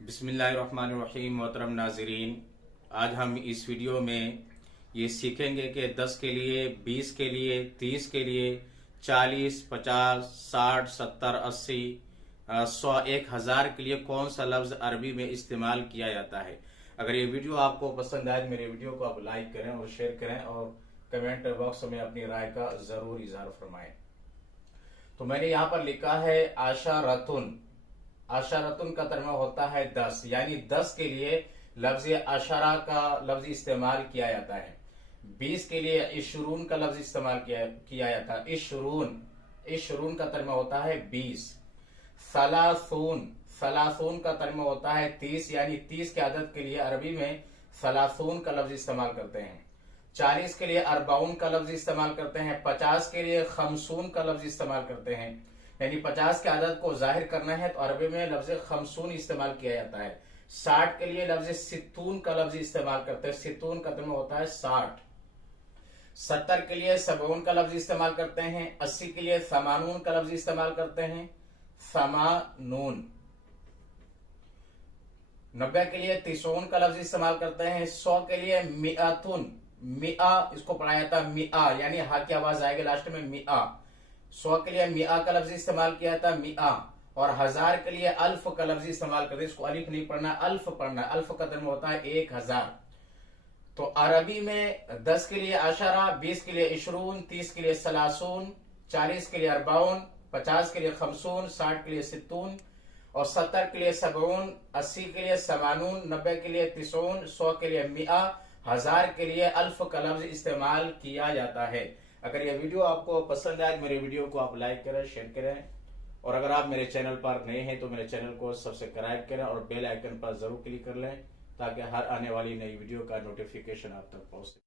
बिस्मिल्लाहिर्रहमानिर्रहीम। मोहतरम नाजरीन, आज हम इस वीडियो में ये सीखेंगे कि 10 के लिए, 20 के लिए, 30 के लिए, 40, 50, 60, 70, 80, 100, 1000 के लिए कौन सा लफ्ज अरबी में इस्तेमाल किया जाता है। अगर ये वीडियो आपको पसंद आए तो मेरे वीडियो को आप लाइक करें और शेयर करें और कमेंट बॉक्स में अपनी राय का जरूर इजहार फरमाएं। तो मैंने यहाँ पर लिखा है आशारतुन। आशारतुन का तर्जुमा होता है 10, यानी 10 के लिए लफ्ज अशरा का लफ्ज इस्तेमाल किया जाता है। 20 के लिए इशरून का लफ्ज इस्तेमाल किया जाता है। इशरून का तर्जुमा होता है 20। सलासून, सलासून का तर्जुमा होता है 30, यानी 30 के आदत के लिए अरबी में सलासून का लफ्ज इस्तेमाल करते हैं। 40 के लिए अरबाउन का लफ्ज इस्तेमाल करते हैं। 50 के लिए खमसून का लफ्ज इस्तेमाल करते हैं, यानी 50 के आदत को जाहिर करना है तो अरबी में लफ्ज खमसून इस्तेमाल किया जाता है। 60 के लिए लफ्ज सित्तून का लफ्ज इस्तेमाल करते हैं। सित्तून का तर्जुमा होता है 60। 70 के लिए सबऊन का लफ्ज इस्तेमाल करते हैं। 80 के लिए समानून का लफ्ज इस्तेमाल करते हैं, समानून। 90 के लिए तिसून का लफ्ज इस्तेमाल करते हैं। 100 के लिए मिआतुन, मिआ इसको पढ़ाया जाता है मिआ, यानी हा की आवाज आएगी लास्ट में मिआ। 100 के लिए मिआ का लफ्ज इस्तेमाल किया जाता है मिआ। और 1000 के लिए अल्फ का लफ्ज इस्तेमाल करते हैं। इसको अलिफ नहीं पढ़ना, अल्फ पढ़ना। अल्फ का तर्जुमा होता है 1000। तो अरबी में 10 के लिए अशरा, 20 के लिए इशरून, 30 के लिए सलासून, 40 के लिए अरबाउन, 50 के लिए खमसून, 60 के लिए सित्तून और 70 के लिए सबऊन, 80 के लिए समानून, 90 के लिए तिसून, 100 के लिए मिआ, 1000 के लिए अल्फ का लफ्ज इस्तेमाल किया जाता है। अगर यह वीडियो आपको पसंद आए मेरे वीडियो को आप लाइक करें, शेयर करें और अगर आप मेरे चैनल पर नए हैं तो मेरे चैनल को सब्सक्राइब करें और बेल आइकन पर जरूर क्लिक कर लें ताकि हर आने वाली नई वीडियो का नोटिफिकेशन आप तक पहुंचे।